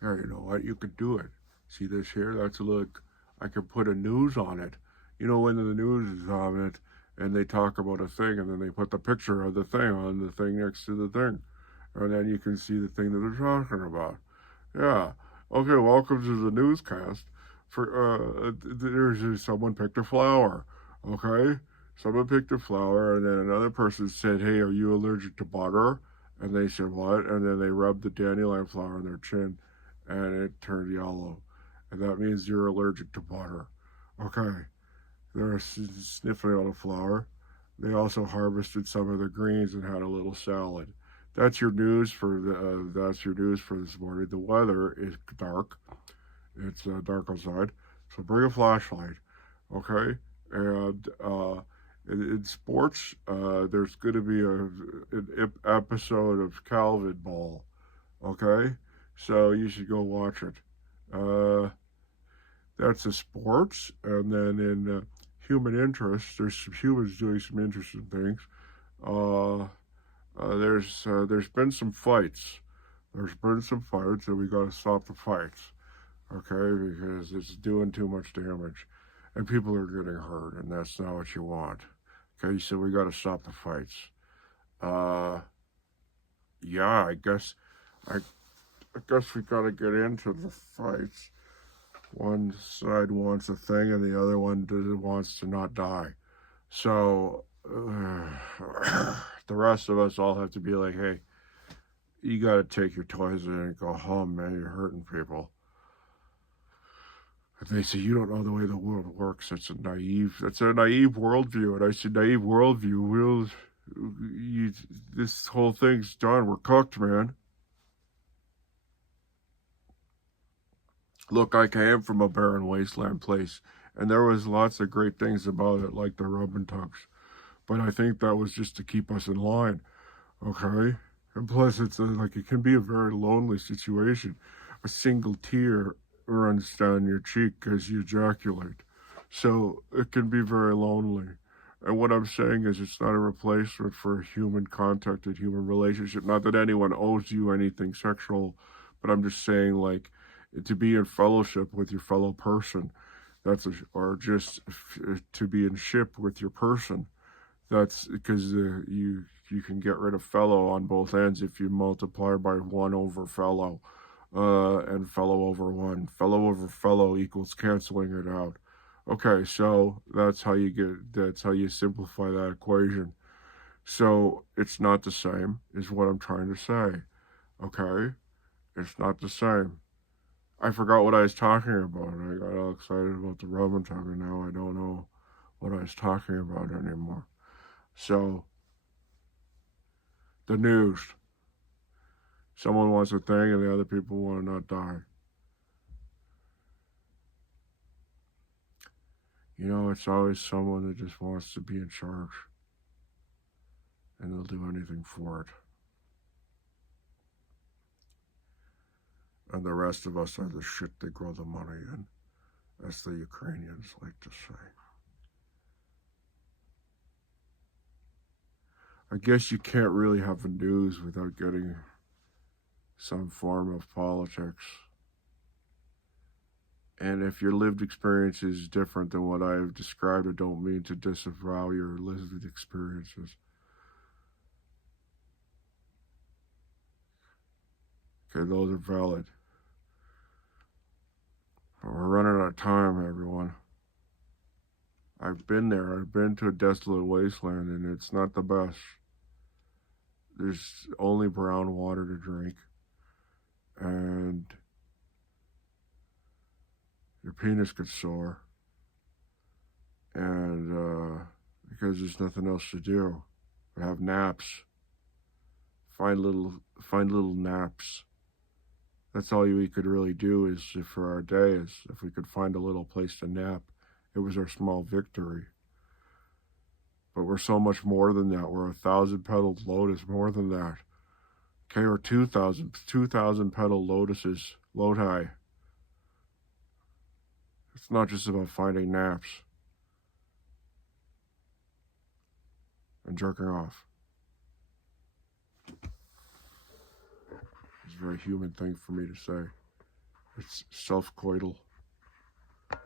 Here, you know what? You could do it. See this here? That's a look. I could put a news on it. You know when the news is on it, and they talk about a thing, and then they put the picture of the thing on the thing next to the thing, and then you can see the thing that they're talking about. Yeah. Okay. Welcome to the newscast. There's someone picked a flower. Okay. Someone picked a flower, and then another person said, "Hey, are you allergic to butter?" And they said, "What?" And then they rubbed the dandelion flower on their chin, and it turned yellow, and that means you're allergic to butter. Okay. They're sniffing on a flower. They also harvested some of the greens and had a little salad. That's your news for this morning. The weather is dark. It's dark outside, so bring a flashlight, okay? And in sports, there's going to be an episode of Calvin Ball, okay? So you should go watch it. Uh, that's the sports, and then in human interest, there's some humans doing some interesting things. Uh, there's been some fights. There's been some fights, and we got to stop the fights, okay? Because it's doing too much damage, and people are getting hurt, and that's not what you want. Okay, so we got to stop the fights. Uh, yeah, I, I guess we got to get into the fights. One side wants a thing, and the other one wants to not die. So the rest of us all have to be like, hey, you got to take your toys in and go home, man. You're hurting people. And they say, you don't know the way the world works. That's a naive worldview. And I said, naive worldview. This whole thing's done. We're cooked, man. Look, I came from a barren wasteland place, and there was lots of great things about it, like the rub and tugs. But I think that was just to keep us in line, okay? And plus, it can be a very lonely situation. A single tear runs down your cheek as you ejaculate. So it can be very lonely. And what I'm saying is, it's not a replacement for human contact and human relationship. Not that anyone owes you anything sexual, but I'm just saying, like, to be in fellowship with your fellow person, or just to be in ship with your person. That's because you can get rid of fellow on both ends if you multiply by one over fellow, and fellow over one. Fellow over fellow equals canceling it out. Okay, so that's how you simplify that equation. So it's not the same, is what I'm trying to say. Okay, it's not the same. I forgot what I was talking about. I got all excited about the Roman tongue, and now I don't know what I was talking about anymore. So the news. Someone wants a thing and the other people want to not die. You know, it's always someone that just wants to be in charge, and they'll do anything for it. And the rest of us are the shit they grow the money in, as the Ukrainians like to say. I guess you can't really have a news without getting some form of politics. And if your lived experience is different than what I have described, I don't mean to disavow your lived experiences. Okay, those are valid. But we're running out of time, everyone. I've been there. I've been to a desolate wasteland, and it's not the best. There's only brown water to drink, and your penis gets sore, and because there's nothing else to do but have naps. Find little naps. That's all we could really do is for our day is if we could find a little place to nap. It was our small victory. But we're so much more than that. We're 1,000-petaled lotus, more than that. Okay, or 2,000 petal lotuses, loti. It's not just about finding naps and jerking off. It's a very human thing for me to say. It's self-coital.